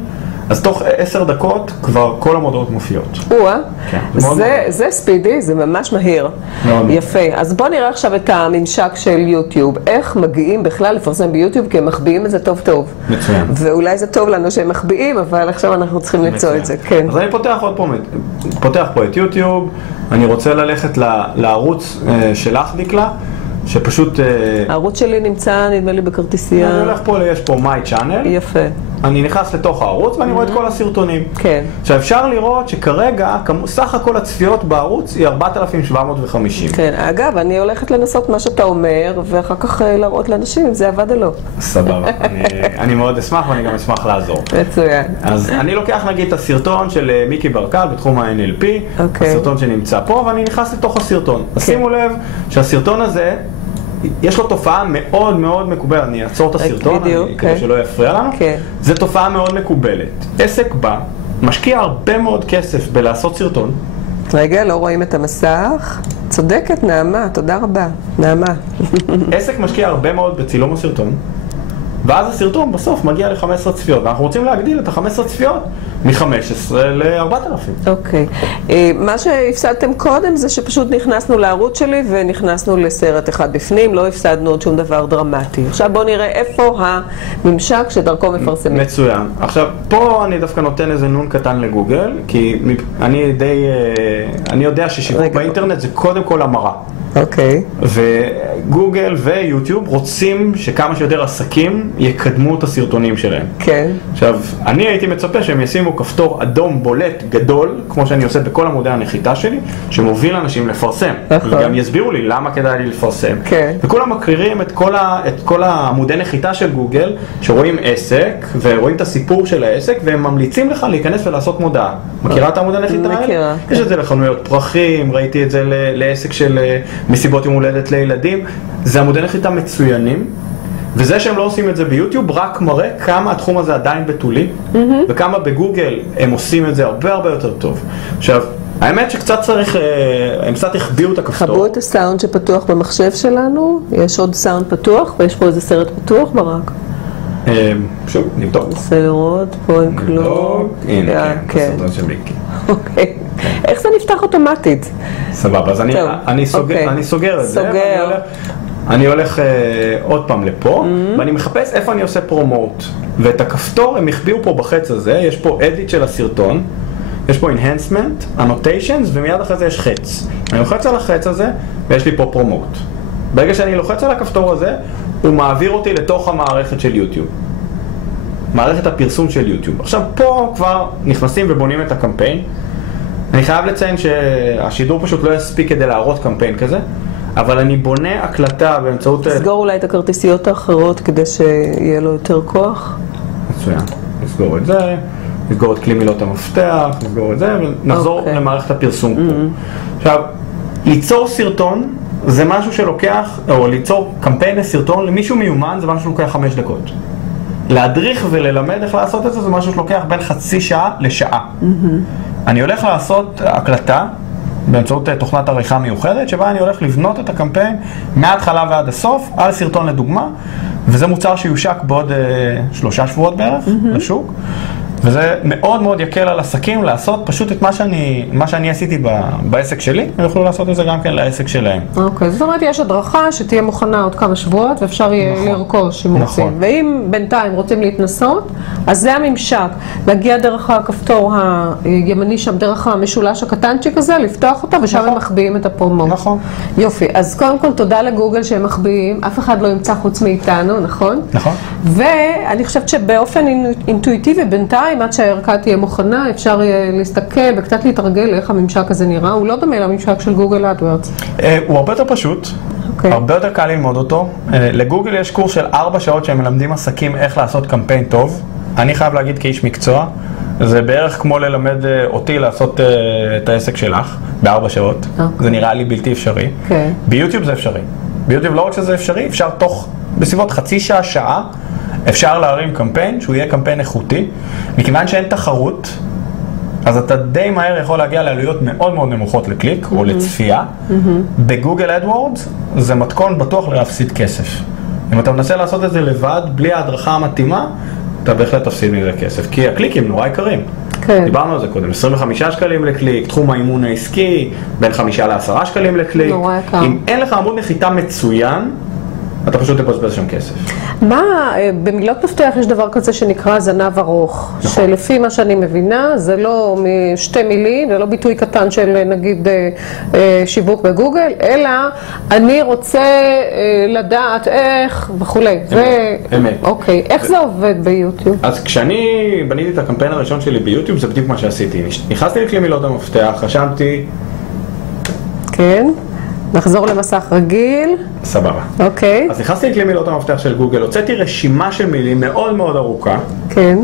אז תוך 10 דקות כבר כל המודעות מופיעות. כן, זה ספידי, זה ממש מהיר. יפה. אז בוא נראה עכשיו את הממשק של יוטיוב. איך מגיעים בכלל לפרסם ביוטיוב, כי הם מחביאים את זה טוב טוב. מצוין. ואולי זה טוב לנו שהם מחביאים, אבל עכשיו אנחנו צריכים למצוא את זה. כן. אז אני פותח פה את יוטיוב, אני רוצה ללכת לערוץ שלך דקלה, שפשוט... הערוץ שלי נמצא, נדמה לי, בכרטיסייה. אני הולך פה, יש פה My Channel. יפה. אני נכנס לתוך הערוץ ואני רואה את כל הסרטונים. כן. עכשיו אפשר לראות שכרגע סך הכל הצפיות בערוץ היא 4,750. כן, אגב, אני הולכת לנסות מה שאתה אומר, ואחר כך להראות לאנשים אם זה עבד או לא. סבבה, אני מאוד אשמח ואני גם אשמח לעזור. מצוין. אז אני לוקח נגיד את הסרטון של מיקי ברקל בתחום ה-NLP, הסרטון שנמצא פה, ואני נכנס לתוך הסרטון. אז שימו לב שהסרטון הזה, יש לו תופעה מאוד מאוד מקובלת, אני אעצור את הסרטון, כדי שלא יפריע לנו. זו תופעה מאוד מקובלת. עסק בא, משקיע הרבה מאוד כסף בלעשות סרטון. רגע, לא רואים את המסך. צודקת, נעמה, תודה רבה. נעמה. עסק משקיע הרבה מאוד בצילום הסרטון, ואז הסרטון בסוף מגיע ל-15 צפיות, ואנחנו רוצים להגדיל את ה-15 צפיות מ-15 ל-4,000. אוקיי. מה שהפסדתם קודם זה שפשוט נכנסנו לערוץ שלי ונכנסנו לסרט אחד בפנים, לא הפסדנו עוד שום דבר דרמטי. עכשיו בואו נראה איפה הממשק שדרכו מפרסמים. מצוין. עכשיו, פה אני דווקא נותן איזה נון קטן לגוגל, כי אני יודע ששיווק באינטרנט זה קודם כל המרה. אוקיי. וגוגל ויוטיוב רוצים שכמה שיותר עסקים יקדמו את הסרטונים שלהם. כן. עכשיו, אני הייתי מצפה שהם ישימו כפתור אדום בולט גדול, כמו שאני עושה בכל עמודי הנחיתה שלי, שמוביל אנשים לפרסם. וגם יסבירו לי למה כדאי לי לפרסם. כן. וכולם מקרירים את כל העמודי נחיתה של גוגל, שרואים עסק, ורואים את הסיפור של העסק, והם ממליצים לך להיכנס ולעשות מודעה. מכירה את העמודי הנחיתה האלה? מכירה. יש את זה לחנויות פרחים, ראיתי את זה לעסק של מסיבות יום הולדת לילדים. זה עמודי נחיתה מצוינים, וזה שהם לא עושים את זה ביוטיוב רק מראה כמה התחום הזה עדיין בתולי, וכמה בגוגל הם עושים את זה הרבה הרבה יותר טוב. עכשיו, האמת שקצת צריך, הם קצת החביאו את הכפתור. חבו את הסאונד שפתוח במחשב שלנו, יש עוד סאונד פתוח, ויש פה איזה סרט פתוח ברק. שוב, נבדוק. ננסה לראות, פה אין כלום. הנה, כן, הסרטון של מיקי. אוקיי. איך זה נפתח אוטומטית? סבבה, אז אני סוגר את זה. אני הולך עוד פעם לפה, ואני מחפש איפה אני עושה פרומוט. ואת הכפתור הם החביאו פה בחץ הזה, יש פה אדיט של הסרטון, יש פה enhancement, annotations, ומיד אחרי זה יש חץ. אני לוחץ על החץ הזה, ויש לי פה פרומוט. ברגע שאני לוחץ על הכפתור הזה, הוא מעביר אותי לתוך המערכת של יוטיוב. מערכת הפרסום של יוטיוב. עכשיו פה כבר נכנסים ובונים את הקמפיין. אני חייב לציין שהשידור פשוט לא יספיק כדי להראות קמפיין כזה, אבל אני בונה הקלטה באמצעות... נסגור אולי את הכרטיסיות האחרות כדי שיהיה לו יותר כוח. מצוין. נסגור את זה, נסגור את כלי מילות המפתח, נסגור את זה, ונחזור למערכת הפרסום פה. עכשיו, ליצור סרטון זה משהו שלוקח, או ליצור קמפיין לסרטון למישהו מיומן זה משהו שלוקח 5 דקות. להדריך וללמד איך לעשות את זה זה משהו שלוקח בין חצי שעה לשעה. אני הולך לעשות הקלטה באמצעות תוכנת עריכה מיוחדת, שבה אני הולך לבנות את הקמפיין מההתחלה ועד הסוף, על סרטון לדוגמה, וזה מוצר שיושק בעוד 3 שבועות בערך לשוק, וזה מאוד מאוד יקל על עסקים לעשות פשוט את מה שאני עשיתי בעסק שלי, הם יוכלו לעשות את זה גם כן לעסק שלהם. אוקיי, זאת אומרת יש הדרכה שתהיה מוכנה עוד כמה שבועות ואפשר יהיה לרכוש אם רוצים. ואם בינתיים רוצים להתנסות, אז זה הממשק, להגיע דרך הכפתור הימני שם, דרך המשולש הקטנצ'יק הזה, לפתוח אותו ושם הם מחביאים את הפרומו. נכון. יופי, אז קודם כל תודה לגוגל שהם מחביאים, אף אחד לא ימצא חוץ מאיתנו, נכון? נכון. ואני חושבת שבאופן אינטואיטיבי בינתיים, בינתיים, עד שהערכה תהיה מוכנה, אפשר להסתכל וקצת להתרגל איך הממשק הזה נראה. הוא לא דומה לממשק של גוגל אדוורדס. הוא הרבה יותר פשוט. הרבה יותר קל ללמוד אותו. לגוגל יש קורס של 4 שעות שהם מלמדים עסקים איך לעשות קמפיין טוב. אני חייב להגיד כאיש מקצוע, זה בערך כמו ללמד אותי לעשות את העסק שלך ב4 שעות. זה נראה לי בלתי אפשרי. ביוטיוב זה אפשרי. ביוטיוב לא רק שזה אפשרי, אפשר תוך בסביבות חצי שעה, שעה, אפשר להרים קמפיין שהוא יהיה קמפיין איכותי. מכיוון שאין תחרות, אז אתה די מהר יכול להגיע לעלויות מאוד מאוד נמוכות לקליק או לצפייה. בגוגל אדוורדס זה מתכון בטוח להפסיד כסף. אם אתה מנסה לעשות את זה לבד, בלי ההדרכה המתאימה, אתה בהחלט תפסיד מזה כסף. כי הקליקים נורא יקרים. דיברנו על זה קודם, 25 שקלים לקליק, תחום האימון העסקי, בין 5 ל10 שקלים לקליק. נורא יקר. אם אין לך עמוד נחיתה מצוין, אתה פשוט תבזבז שם כסף. מה, במילות מפתח יש דבר כזה שנקרא זנב ארוך, שלפי מה שאני מבינה, זה לא משתי מילים, זה לא ביטוי קטן של נגיד שיווק בגוגל, אלא אני רוצה לדעת איך וכולי. אמת. אוקיי, איך זה עובד ביוטיוב? אז כשאני בניתי את הקמפיין הראשון שלי ביוטיוב, זה בדיוק מה שעשיתי. נכנסתי לכלי מילות המפתח, חשבתי... כן. נחזור למסך רגיל. סבבה. אוקיי. אז נכנסתי לכלי מילות המפתח של גוגל, הוצאתי רשימה של מילים מאוד מאוד ארוכה. כן.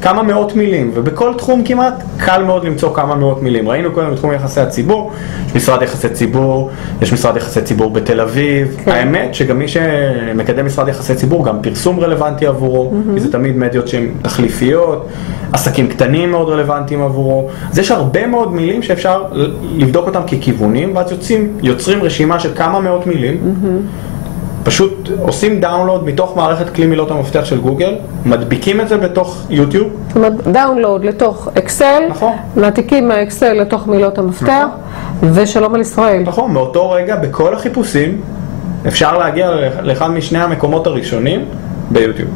כמה מאות מילים, ובכל תחום כמעט קל מאוד למצוא כמה מאות מילים. ראינו קודם בתחום יחסי הציבור, יש משרד יחסי ציבור, יש משרד יחסי ציבור בתל אביב. כן. האמת שגם מי שמקדם משרד יחסי ציבור, גם פרסום רלוונטי עבורו, כי זה תמיד מדיות שהן תחליפיות, עסקים קטנים מאוד רלוונטיים עבורו. אז יש הרבה מאוד מילים שאפשר לבדוק אותם ככיוונים, ואז יוצרים רשימה של כמה מאות מילים. פשוט עושים דאונלוד מתוך מערכת כלי מילות המפתח של גוגל, מדביקים את זה בתוך יוטיוב. זאת אומרת, דאונלוד לתוך אקסל, נכון. מעתיקים מהאקסל לתוך מילות המפתח, נכון. ושלום על ישראל. נכון, מאותו רגע בכל החיפושים אפשר להגיע לאחד משני המקומות הראשונים ביוטיוב.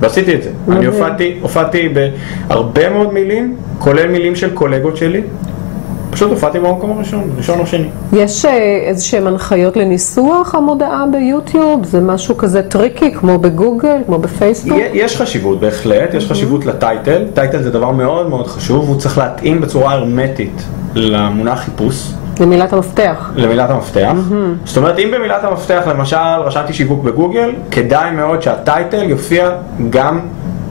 ועשיתי את זה. אני הופעתי בהרבה מאוד מילים, כולל מילים של קולגות שלי. פשוט הופעתי במקום הראשון, ראשון או שני. יש איזשהם הנחיות לניסוח המודעה ביוטיוב? זה משהו כזה טריקי, כמו בגוגל, כמו בפייסבוק? יש חשיבות בהחלט, יש חשיבות לטייטל. טייטל זה דבר מאוד מאוד חשוב, הוא צריך להתאים בצורה הרמטית למונח חיפוש. למילת המפתח. למילת המפתח. זאת אומרת, אם במילת המפתח, למשל, רשמתי שיווק בגוגל, כדאי מאוד שהטייטל יופיע גם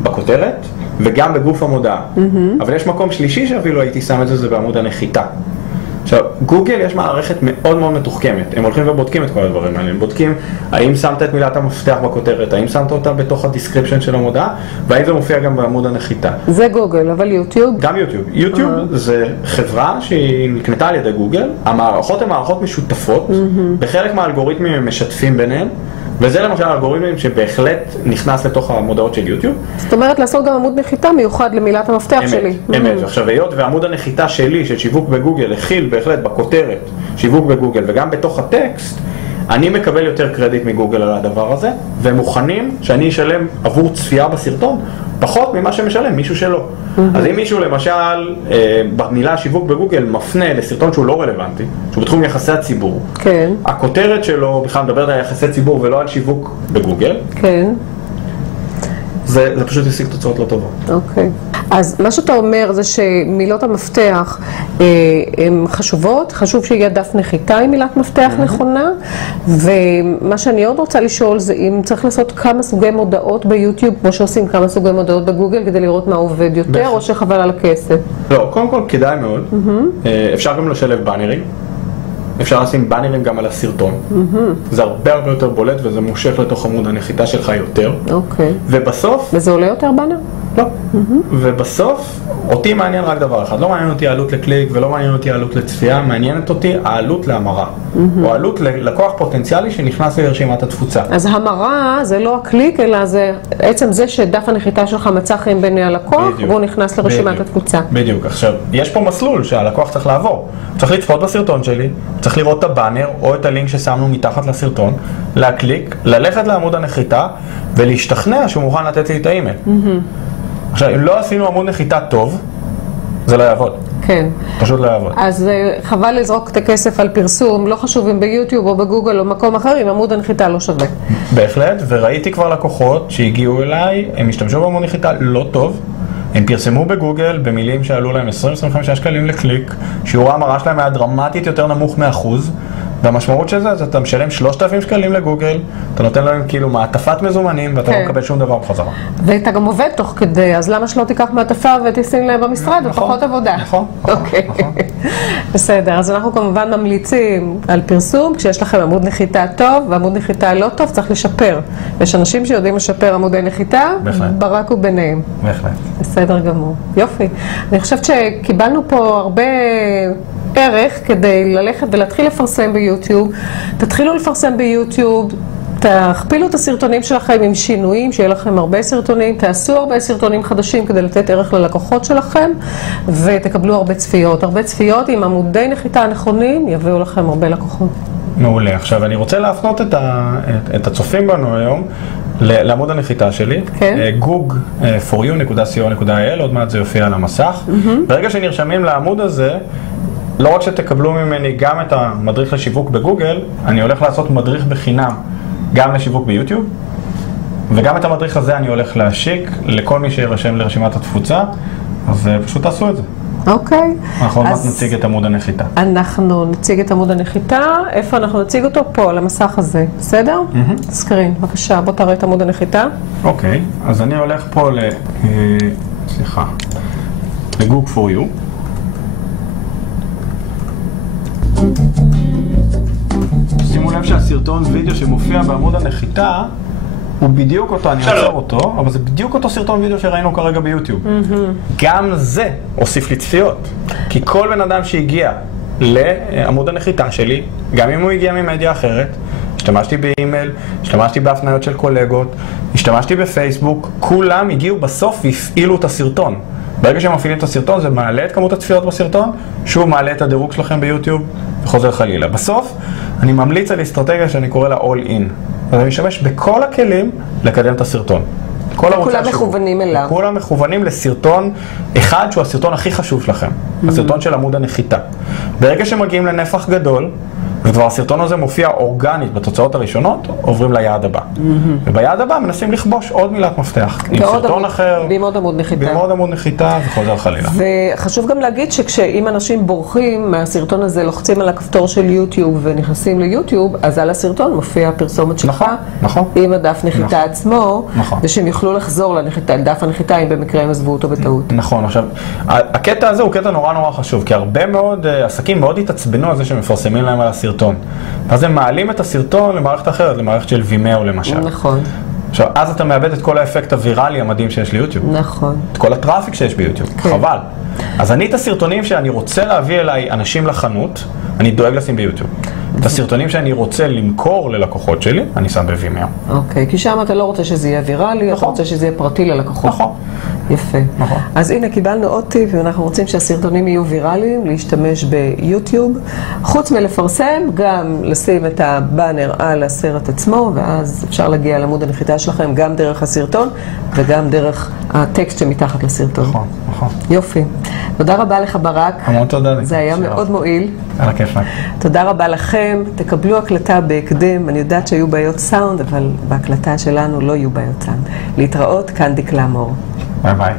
בכותרת, וגם בגוף המודעה. אבל יש מקום שלישי שאפילו הייתי שם את זה בעמוד הנחיתה. עכשיו, גוגל יש מערכת מאוד מאוד מתוחכמת. הם הולכים ובודקים את כל הדברים האלה. הם בודקים האם שמת את מילת המפתח בכותרת, האם שמת אותה בתוך הדיסקריפשן של המודעה, והאם זה מופיע גם בעמוד הנחיתה. זה גוגל, אבל יוטיוב? גם יוטיוב. יוטיוב זה חברה שהיא נקנתה על ידי גוגל. המערכות הן מערכות משותפות. בחלק מהאלגוריתמים הם משתפים ביניהם. וזה למשל אלגוריתמים שבהחלט נכנס לתוך המודעות של יוטיוב. זאת אומרת, לעשות גם עמוד נחיתה מיוחד למילת המפתח שלי. אמת. עכשיו, היות ועמוד הנחיתה שלי, של שיווק בגוגל, הכיל בהחלט בכותרת שיווק בגוגל, וגם בתוך הטקסט, אני מקבל יותר קרדיט מגוגל על הדבר הזה, והם מוכנים שאני אשלם עבור צפייה בסרטון פחות ממה שמשלם מישהו שלא. אז אם מישהו למשל במילה שיווק בגוגל מפנה לסרטון שהוא לא רלוונטי, שהוא בתחום יחסי הציבור, כן. הכותרת שלו בכלל מדברת על יחסי ציבור ולא על שיווק בגוגל, כן. זה פשוט ישיג תוצאות לא טובות. אוקיי. אז מה שאתה אומר זה שמילות המפתח הן חשובות, חשוב שיהיה דף נחיתה עם מילת מפתח נכונה, ומה שאני עוד רוצה לשאול זה אם צריך לעשות כמה סוגי מודעות ביוטיוב, כמו שעושים כמה סוגי מודעות בגוגל, כדי לראות מה עובד יותר, או שחבל על הכסף. לא, קודם כל כדאי מאוד. אפשר גם לשלב באנרים. אפשר לשים באנרים גם על הסרטון. זה הרבה יותר בולט וזה מושך לתוך עמוד הנחיתה שלך יותר. אוקיי. ובסוף... וזה עולה יותר באנר? לא. ובסוף, אותי מעניין רק דבר אחד. לא מעניין אותי העלות לקליק ולא מעניין אותי העלות לצפייה, מעניינת אותי העלות להמרה. או העלות ללקוח פוטנציאלי שנכנס לרשימת התפוצה. אז המרה זה לא הקליק, אלא זה עצם זה שדף הנחיתה שלך מצא חן בעיני הלקוח, והוא נכנס לרשימת התפוצה. בדיוק. עכשיו, יש פה מסלול שהלקוח צריך לעבור. צריך לצפות בסרטון שלי, צריך לראות את הבאנר או את הלינק ששמנו מתחת לסרטון, להקליק, ללכת לעמוד הנחיתה ולהשתכנע שהוא מוכן לתת לי את האימייל. עכשיו, אם לא עשינו עמוד נחיתה טוב, זה לא יעבוד. כן. פשוט לא יעבוד. אז חבל לזרוק את הכסף על פרסום, לא חשוב אם ביוטיוב או בגוגל או מקום אחר, אם עמוד הנחיתה לא שווה. בהחלט, וראיתי כבר לקוחות שהגיעו אליי, הם השתמשו בעמוד נחיתה לא טוב, הם פרסמו בגוגל במילים שעלו להם 20-25 שקלים לקליק, שיעור ההמרה שלהם היה דרמטית יותר נמוך מאחוז, והמשמעות של זה, אתה משלם 3,000 שקלים לגוגל, אתה נותן להם כאילו מעטפת מזומנים, ואתה לא מקבל שום דבר בחזרה. ואתה גם עובד תוך כדי, אז למה שלא תיקח מעטפה ותשים להם במשרד, ופחות עבודה? נכון. אוקיי. בסדר, אז אנחנו כמובן ממליצים על פרסום, כשיש לכם עמוד נחיתה טוב, ועמוד נחיתה לא טוב, צריך לשפר. יש אנשים שיודעים לשפר עמודי נחיתה, ברק וביניהם. בהחלט. בסדר גמור. יופי. אני חושבת שקיבלנו פה הרבה ערך כדי ללכת ולהתחיל לפרסם ביוטיוב. תתחילו לפרסם ביוטיוב, תכפילו את הסרטונים שלכם עם שינויים, שיהיה לכם הרבה סרטונים, תעשו הרבה סרטונים חדשים כדי לתת ערך ללקוחות שלכם, ותקבלו הרבה צפיות. הרבה צפיות עם עמודי נחיתה הנכונים יביאו לכם הרבה לקוחות. מעולה. עכשיו אני רוצה להפנות את הצופים בנו היום לעמוד הנחיתה שלי, gug4u.co.il, עוד מעט זה יופיע על המסך. ברגע שנרשמים לעמוד הזה, לא רק שתקבלו ממני גם את המדריך לשיווק בגוגל, אני הולך לעשות מדריך בחינם גם לשיווק ביוטיוב, וגם את המדריך הזה אני הולך להשיק לכל מי שירשם לרשימת התפוצה, אז פשוט תעשו את זה. אוקיי. אנחנו עוד מעט נציג את עמוד הנחיתה. אנחנו נציג את עמוד הנחיתה, איפה אנחנו נציג אותו? פה, על המסך הזה, בסדר? סקרין, בבקשה, בוא תראה את עמוד הנחיתה. אוקיי, אז אני הולך פה ל-gug4u. שימו לב שהסרטון וידאו שמופיע בעמוד הנחיתה הוא בדיוק אותו, אני עוצר אותו, אבל זה בדיוק אותו סרטון וידאו שראינו כרגע ביוטיוב. גם זה הוסיף לי צפיות, כי כל בן אדם שהגיע לעמוד הנחיתה שלי, גם אם הוא הגיע ממדיה אחרת, השתמשתי באימייל, השתמשתי בהפניות של קולגות, השתמשתי בפייסבוק, כולם הגיעו בסוף והפעילו את הסרטון. ברגע שהם מפעילים את הסרטון, זה מעלה את כמות הצפיות בסרטון, שוב מעלה את הדירוג שלכם ביוטיוב, וחוזר חלילה. בסוף, אני ממליץ על אסטרטגיה שאני קורא לה All In. אז אני משתמש בכל הכלים לקדם את הסרטון. כולם מכוונים אליו. כולם מכוונים לסרטון אחד שהוא הסרטון הכי חשוב שלכם. הסרטון של עמוד הנחיתה. ברגע שמגיעים לנפח גדול, וכבר הסרטון הזה מופיע אורגנית בתוצאות הראשונות, עוברים ליעד הבא. וביעד הבא מנסים לכבוש עוד מילת מפתח. עם סרטון אחר. ועם עוד עמוד נחיתה. ועם עוד עמוד נחיתה, וחוזר חלילה. וחשוב גם להגיד שכשאם אנשים בורחים מהסרטון הזה, לוחצים על הכפתור של יוטיוב ונכנסים ליוטיוב, אז על הסרטון מופיע הפרסומת שלך. נכון. עם הדף נחיתה עצמו. נכון. ושהם יוכלו לחזור לדף הנחיתה אם במקרה הם עזבו אותו בטעות. נכון. עכשיו, הקטע הזה הוא קטע נורא חשוב, כי הרבה מאוד עסקים מאוד התעצבנו על זה שמפרסמים להם על הסרטון. אז הם מעלים את הסרטון למערכת אחרת, למערכת של וימאו למשל. נכון. עכשיו, אז אתה מאבד את כל האפקט הוויראלי המדהים שיש ליוטיוב. נכון. את כל הטראפיק שיש ביוטיוב. כן. חבל. אז אני את הסרטונים שאני רוצה להביא אליי אנשים לחנות, אני דואג לשים ביוטיוב. את הסרטונים שאני רוצה למכור ללקוחות שלי, אני שם בווימאו. אוקיי, כי שם אתה לא רוצה שזה יהיה ויראלי, אתה רוצה שזה יהיה פרטי ללקוחות. נכון. יפה. נכון. אז הנה, קיבלנו עוד טיפ, ואנחנו רוצים שהסרטונים יהיו ויראליים, להשתמש ביוטיוב. חוץ מלפרסם, גם לשים את הבאנר על הסרט עצמו, ואז אפשר להגיע לעמוד הנחיתה שלכם גם דרך הסרטון, וגם דרך הטקסט שמתחת לסרטון. נכון, נכון. יופי. תודה רבה לך ברק. המון תודה. זה היה מאוד מועיל. על הכיף. תודה רבה לכם. תקבלו הקלטה בהקדם. אני יודעת שהיו בעיות סאונד, אבל בהקלטה שלנו לא יהיו בעיות סאונד. להתראות, כאן דקלה מור. ביי ביי.